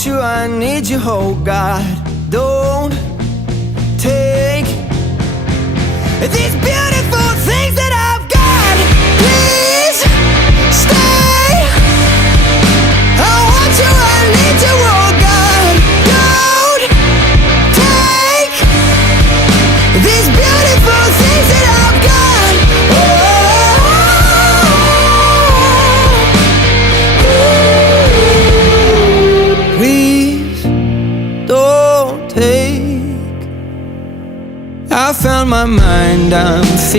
want you, I need you, oh God. Don't take these beautiful things that I've got. Please stay. I want you, I need you, oh God. Don't take these beautiful things that I've got. Please don't take. I found my mind, I'm